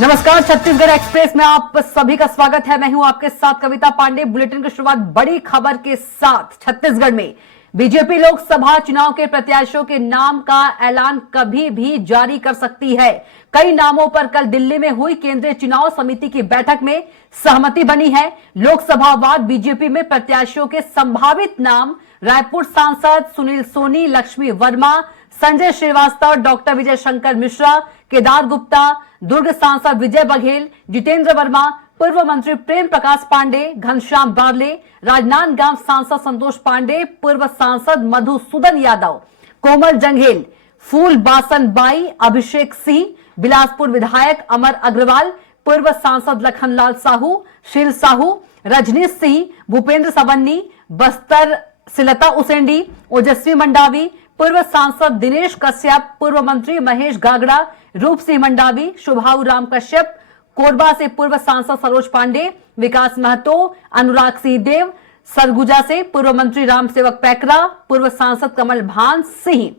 नमस्कार, छत्तीसगढ़ एक्सप्रेस में आप सभी का स्वागत है। मैं हूं आपके साथ कविता पांडे। बुलेटिन की शुरुआत बड़ी खबर के साथ। छत्तीसगढ़ में बीजेपी लोकसभा चुनाव के प्रत्याशियों के नाम का ऐलान कभी भी जारी कर सकती है। कई नामों पर कल दिल्ली में हुई केंद्रीय चुनाव समिति की बैठक में सहमति बनी है। लोकसभावार बीजेपी में प्रत्याशियों के संभावित नाम रायपुर सांसद सुनील सोनी, लक्ष्मी वर्मा, संजय श्रीवास्तव, डॉक्टर विजय शंकर मिश्रा, केदार गुप्ता, दुर्ग सांसद विजय बघेल, जितेंद्र वर्मा, पूर्व मंत्री प्रेम प्रकाश पांडे, घनश्याम बारले, राजनांदगांव सांसद संतोष पांडे, पूर्व सांसद मधुसूदन यादव, कोमल जंघेल, फूल बासन बाई, अभिषेक सिंह, बिलासपुर विधायक अमर अग्रवाल, पूर्व सांसद लखनलाल साहू, शील साहू, रजनीश सिंह, भूपेंद्र सवन्नी, बस्तर सिलता उसेंडी, ओजस्वी मंडावी, पूर्व सांसद दिनेश कश्यप, पूर्व मंत्री महेश गागड़ा, रूप सिंह मंडावी, शुभाऊ राम कश्यप, कोरबा से पूर्व सांसद सरोज पांडे, विकास महतो, अनुराग सिंह देव, सरगुजा से पूर्व मंत्री राम सेवक पैकरा, पूर्व सांसद कमल भान सिंह,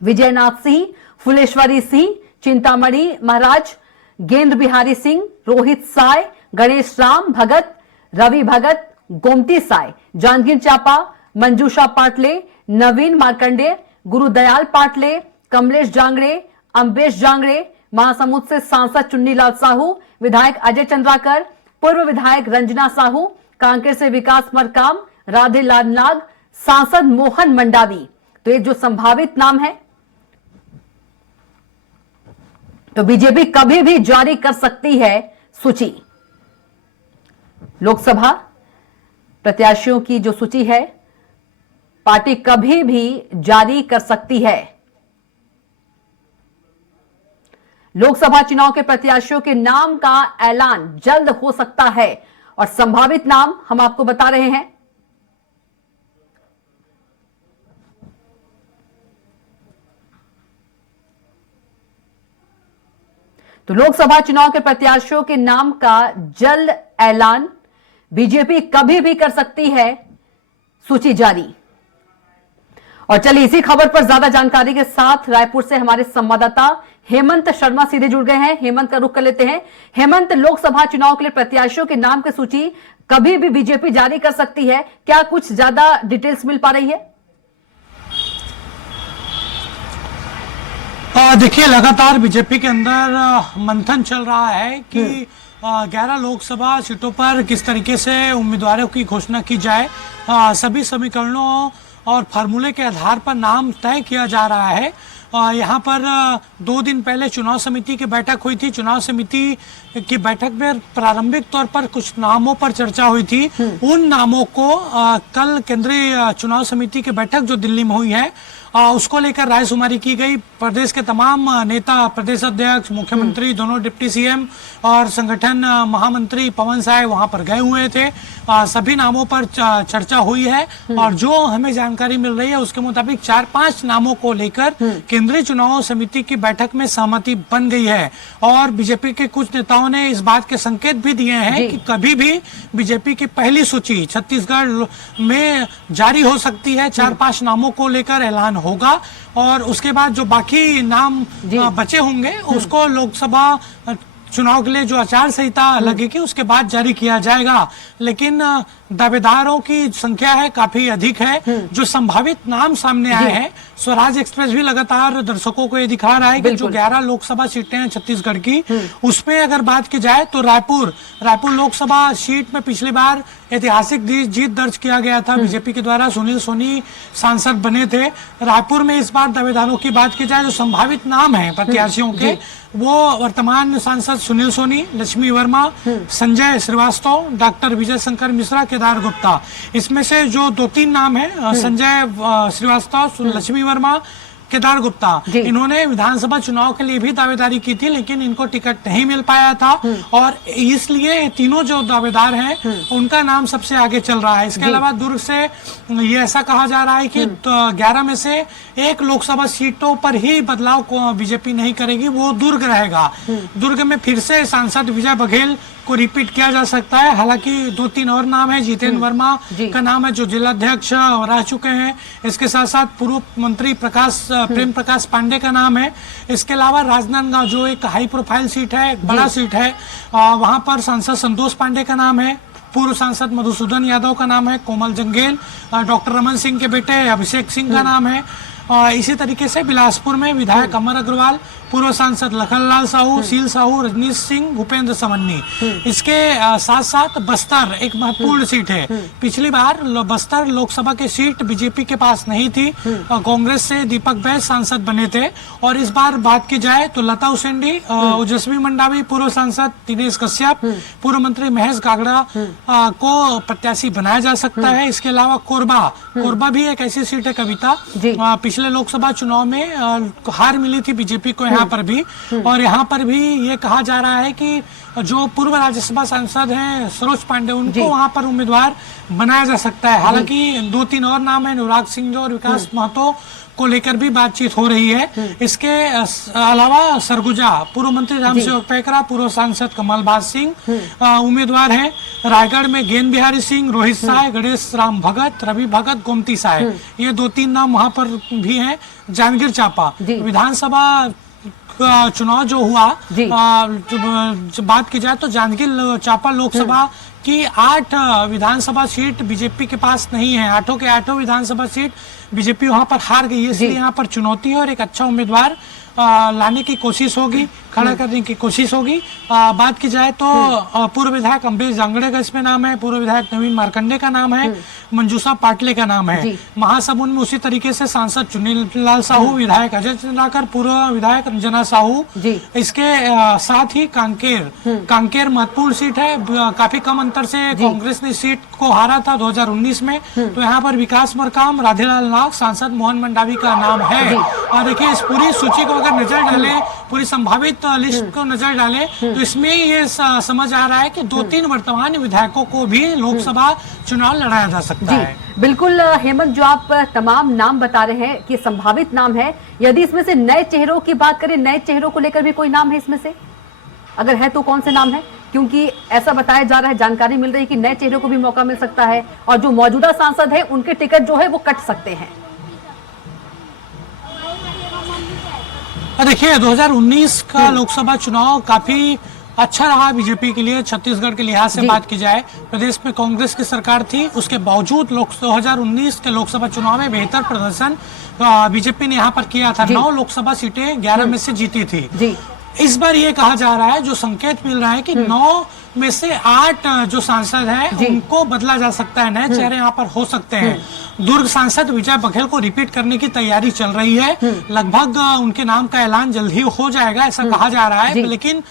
विजयनाथ सिंह, फुलेश्वरी सिंह, चिंतामणि महाराज, गेंद्र बिहारी सिंह, रोहित साय, गणेश राम भगत, रवि भगत, गोमती साय, जांजगीर चांपा, मंजूषा पाटले, नवीन मार्कंडे, गुरुदयाल पाटले, कमलेश जांगड़े, अम्बेश जांगड़े, महासमुंद से सांसद चुन्नीलाल साहू, विधायक अजय चंद्राकर, पूर्व विधायक रंजना साहू, कांकेर से विकास मरकाम, राधे लाल नाग, सांसद मोहन मंडावी। तो ये जो संभावित नाम है तो बीजेपी कभी भी जारी कर सकती है सूची। लोकसभा प्रत्याशियों की जो सूची है पार्टी कभी भी जारी कर सकती है। लोकसभा चुनाव के प्रत्याशियों के नाम का ऐलान जल्द हो सकता है और संभावित नाम हम आपको बता रहे हैं। तो लोकसभा चुनाव के प्रत्याशियों के नाम का जल्द ऐलान बीजेपी कभी भी कर सकती है सूची जारी। और चलिए इसी खबर पर ज्यादा जानकारी के साथ रायपुर से हमारे संवाददाता हेमंत शर्मा सीधे जुड़ गए हैं। हेमंत का रुख कर लेते हैं। हेमंत, लोकसभा चुनाव के लिए प्रत्याशियों के नाम की सूची कभी भी बीजेपी जारी कर सकती है, क्या कुछ ज्यादा डिटेल्स मिल पा रही है? देखिए, लगातार बीजेपी के अंदर मंथन चल रहा है कि 11 लोकसभा सीटों पर किस तरीके से उम्मीदवारों की घोषणा की जाए। सभी समीकरणों और फार्मूले के आधार पर नाम तय किया जा रहा है। यहाँ पर 2 दिन पहले चुनाव समिति की बैठक हुई थी। चुनाव समिति की बैठक में प्रारंभिक तौर पर कुछ नामों पर चर्चा हुई थी। उन नामों को कल केंद्रीय चुनाव समिति की बैठक जो दिल्ली में हुई है उसको लेकर रायशुमारी की गई। प्रदेश के तमाम नेता, प्रदेश अध्यक्ष, मुख्यमंत्री, दोनों डिप्टी सीएम और संगठन महामंत्री पवन साय वहां पर गए हुए थे। सभी नामों पर चर्चा हुई है और जो हमें जानकारी मिल रही है उसके मुताबिक 4-5 नामों को लेकर केंद्रीय चुनाव समिति की बैठक में सहमति बन गई है। और बीजेपी के कुछ नेताओं ने इस बात के संकेत भी दिए हैं कि कभी भी बीजेपी की पहली सूची छत्तीसगढ़ में जारी हो सकती है। 4-5 नामों को लेकर ऐलान होगा और उसके बाद जो बाकी नाम बचे होंगे उसको लोकसभा चुनाव के लिए जो आचार संहिता लगेगी उसके बाद जारी किया जाएगा। लेकिन दावेदारों की संख्या है काफी अधिक है। जो संभावित नाम सामने आए हैं, स्वराज एक्सप्रेस भी लगातार दर्शकों को ये दिखा रहा है कि जो 11 लोकसभा सीटें हैं छत्तीसगढ़ की, उसमें अगर बात की जाए तो रायपुर लोकसभा सीट में पिछली बार ऐतिहासिक जीत दर्ज किया गया था बीजेपी के द्वारा। सुनील सोनी सांसद बने थे। रायपुर में इस बार दावेदारों की बात की जाए जो संभावित नाम है प्रत्याशियों के, वो वर्तमान सांसद सुनील सोनी, लक्ष्मी वर्मा, संजय श्रीवास्तव, डॉक्टर विजय शंकर मिश्रा, केदार गुप्ता। इसमें से जो 2-3 नाम है, संजय श्रीवास्तव, लक्ष्मी वर्मा, केदार गुप्ता, इन्होंने विधानसभा चुनाव के लिए भी दावेदारी की थी लेकिन इनको टिकट नहीं मिल पाया था और इसलिए तीनों जो दावेदार हैं उनका नाम सबसे आगे चल रहा है। इसके अलावा दुर्ग से ये ऐसा कहा जा रहा है कि 11 में से 1 लोकसभा सीटों पर ही बदलाव को बीजेपी नहीं करेगी, वो दुर्ग रहेगा। दुर्ग में फिर से सांसद विजय बघेल को रिपीट किया जा सकता है। हालांकि 2-3 और नाम है, जितेंद्र वर्मा का नाम है जो जिलाध्यक्ष रह चुके हैं। इसके साथ साथ पूर्व मंत्री प्रकाश प्रेम प्रकाश पांडे का नाम है। इसके अलावा राजनांदगांव जो एक हाई प्रोफाइल सीट है, एक बड़ा सीट है, वहां पर सांसद संतोष पांडे का नाम है, पूर्व सांसद मधुसूदन यादव का नाम है, कोमल जंगेल, डॉक्टर रमन सिंह के बेटे अभिषेक सिंह का नाम है। इसी तरीके से बिलासपुर में विधायक अमर अग्रवाल, पूर्व सांसद लखनलाल साहू, शील साहू, रजनीश सिंह, भूपेंद्र समन्नी। इसके साथ साथ बस्तर एक महत्वपूर्ण सीट है। पिछली बार बस्तर लोकसभा की सीट बीजेपी के पास नहीं थी, कांग्रेस से दीपक बैस सांसद बने थे। और इस बार बात की जाए तो लता उसेंडी, ओजस्वी मंडावी, पूर्व सांसद दिनेश कश्यप, पूर्व मंत्री महेश गागड़ा को प्रत्याशी बनाया जा सकता है। इसके अलावा कोरबा भी एक ऐसी सीट है कविता, पिछले लोकसभा चुनाव में हार मिली थी बीजेपी को यहाँ पर भी, और यहाँ पर भी ये कहा जा रहा है कि जो पूर्व राज्यसभा सांसद हैं सरोज पांडे, उनको वहां पर उम्मीदवार बनाया जा सकता है। हालांकि 2-3 और नाम है, अनुराग सिंह और विकास महतो को लेकर भी बातचीत हो रही है। इसके अलावा सरगुजा, पूर्व मंत्री रामसेवक पैकरा, पूर्व सांसद कमलबाज सिंह उम्मीदवार हैं। रायगढ़ में गेंद बिहारी सिंह, रोहित साय, गणेश राम भगत, रवि भगत, गोमती साय, ये 2-3 नाम वहां पर भी हैं। जांजगीर चांपा विधानसभा चुनाव जो हुआ, बात की जाए तो जांजगीर चांपा लोकसभा की 8 विधानसभा सीट बीजेपी के पास नहीं है। 8 के 8 विधानसभा सीट बीजेपी वहां पर हार गई है, इसलिए यहाँ पर चुनौती है और एक अच्छा उम्मीदवार लाने की कोशिश होगी, खड़ा करने की कोशिश होगी। बात की जाए तो पूर्व विधायक अम्बेश जांगड़े का इसमें नाम है, पूर्व विधायक नवीन मार्कंडे का नाम है, मंजूषा पाटले का नाम है। महासमुंद में उसी तरीके से सांसद चुन्नी लाल साहू, विधायक अजय चंद्राकर, पूर्व विधायक रंजना साहू। इसके साथ ही कांकेर महत्वपूर्ण सीट है, काफी कम अंतर से कांग्रेस ने सीट को हारा था 2019 में। तो यहाँ पर विकास मरकाम, राधेलाल नाग, सांसद मोहन मंडावी का नाम है। और देखिए इस पूरी सूची को अगर नजर डालें, पूरी संभावित लिस्ट को नजर डालें, तो इसमें ये समझ आ रहा है कि 2-3 वर्तमान विधायकों को भी लोकसभा चुनाव लड़ाया जा सकता है। बिल्कुल हेमंत, जो आप तमाम नाम बता रहे हैं कि संभावित नाम है, यदि इसमें से नए चेहरों की बात करें, नए चेहरों को लेकर भी कोई नाम है इसमें से? अगर है तो कौन से नाम है? क्योंकि ऐसा बताया जा रहा है, जानकारी मिल रही है कि नए चेहरों को भी मौका मिल सकता है और जो मौजूदा सांसद है उनके टिकट जो है वो कट सकते हैं। देखिए 2019 का लोकसभा चुनाव काफी अच्छा रहा बीजेपी के लिए। छत्तीसगढ़ के लिहाज से बात की जाए, प्रदेश में कांग्रेस की सरकार थी, उसके बावजूद 2019 के लोकसभा चुनाव में बेहतर प्रदर्शन बीजेपी ने यहाँ पर किया था। 9 लोकसभा सीटें 11 में से जीती थी। इस बार ये कहा जा रहा है, जो संकेत मिल रहा है कि 9 में से 8 जो सांसद हैं उनको बदला जा सकता है, नए चेहरे यहाँ पर हो सकते हैं। दुर्ग सांसद विजय बघेल को रिपीट करने की तैयारी चल रही है, लगभग उनके नाम का ऐलान जल्द ही हो जाएगा, ऐसा कहा जा रहा है। लेकिन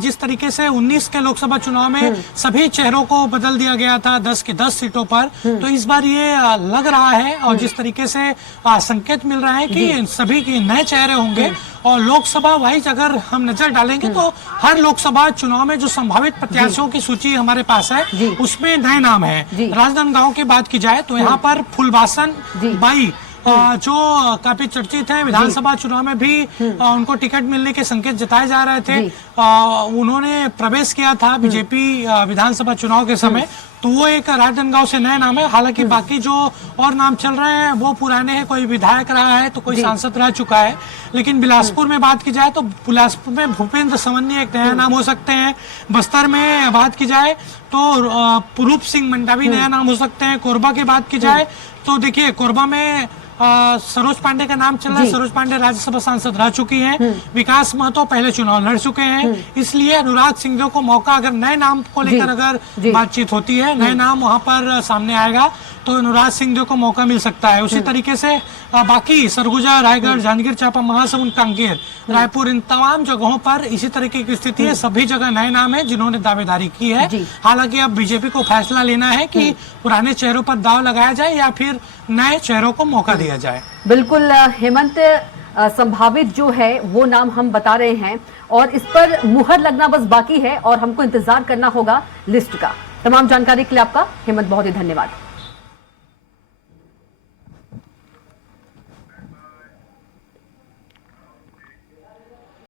जिस तरीके से 19 के लोकसभा चुनाव में सभी चेहरों को बदल दिया गया था 10 की 10 सीटों पर, तो इस बार ये लग रहा है और जिस तरीके से संकेत मिल रहा है कि सभी के नए चेहरे होंगे। और लोकसभा वाइज अगर हम नजर डालेंगे तो हर लोकसभा चुनाव में जो संभावित प्रत्याशियों की सूची हमारे पास है उसमें नए नाम है। राजनांदगांव की बात की जाए तो यहाँ पर फुलबासन बाई जो काफी चर्चित है, विधानसभा चुनाव में भी उनको टिकट मिलने के संकेत जताए जा रहे थे। उन्होंने प्रवेश किया था बीजेपी विधानसभा चुनाव के समय, तो वो एक राजनांदगांव से नया नाम है। हालांकि बाकी जो और नाम चल रहे हैं वो पुराने हैं, कोई विधायक रहा है तो कोई सांसद रह चुका है। लेकिन बिलासपुर में बात की जाए तो बिलासपुर में भूपेंद्र समन्नी एक नया नाम हो सकते हैं। बस्तर में बात की जाए तो रूप सिंह मंडावी नया नाम हो सकते हैं। कोरबा की बात की जाए तो देखिए कोरबा में सरोज पांडे का नाम चल रहा है। सरोज पांडे राज्यसभा सांसद रह चुकी हैं। विकास महतो पहले चुनाव लड़ चुके हैं, इसलिए अनुराग सिंह को मौका, अगर नए नाम को लेकर अगर बातचीत होती है, नए नाम वहां पर सामने आएगा तो अनुराग सिंह को मौका मिल सकता है। उसी तरीके से बाकी सरगुजा, रायगढ़, जांजगीर चांपा, महासमुंद, कांकेर, रायपुर, इन तमाम जगहों पर इसी तरीके की स्थिति है। सभी जगह नए नाम है जिन्होंने दावेदारी की है। हालांकि अब बीजेपी को फैसला लेना है कि पुराने चेहरों पर दाव लगाया जाए या फिर नए चेहरों को मौका दिया जाए। बिल्कुल हेमंत, संभावित जो है वो नाम हम बता रहे हैं और इस पर मुहर लगना बस बाकी है और हमको इंतजार करना होगा लिस्ट का। तमाम जानकारी के लिए आपका हेमंत बहुत ही धन्यवाद।